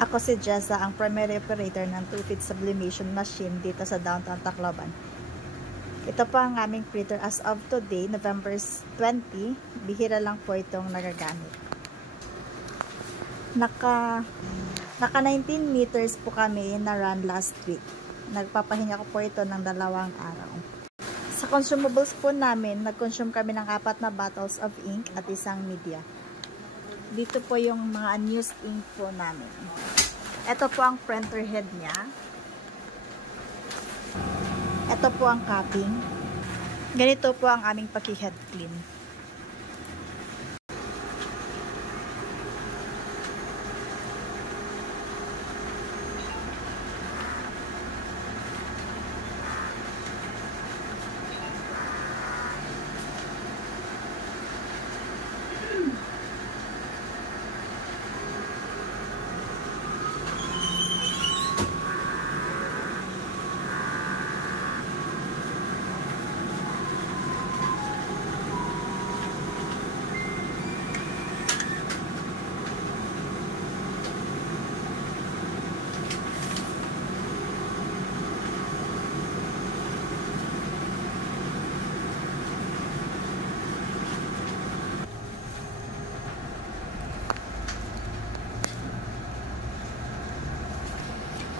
Ako si Jessa, ang primary operator ng 2-feet sublimation machine dito sa downtown Tacloban. Ito po ang aming printer as of today, November 20. Bihira lang po itong nagagamit. Naka 19 meters po kami na run last week. Nagpapahinga ko po ito ng 2 araw. Sa consumables po namin, nag-consume kami ng 4 na bottles of ink at 1 media. Dito po yung mga unused ink po namin. Ito po ang printer head niya. Ito po ang capping. Ganito po ang aming paki-head clean.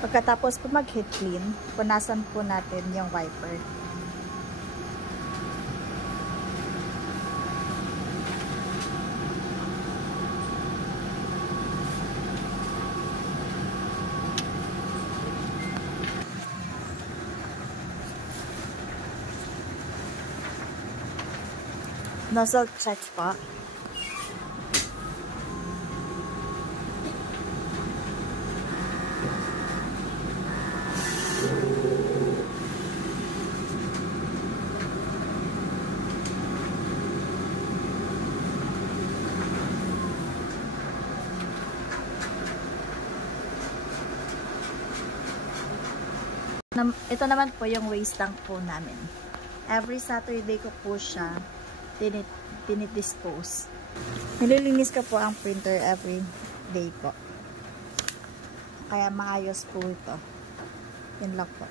Pagkatapos po mag-head clean, punasan po natin yung wiper. Nozzle check po. Ito naman po yung waste tank po namin. Every Saturday ko po siya dinit-dispose. Nililinis ko po ang printer every day po. Kaya maayos po ito. Yun lang po.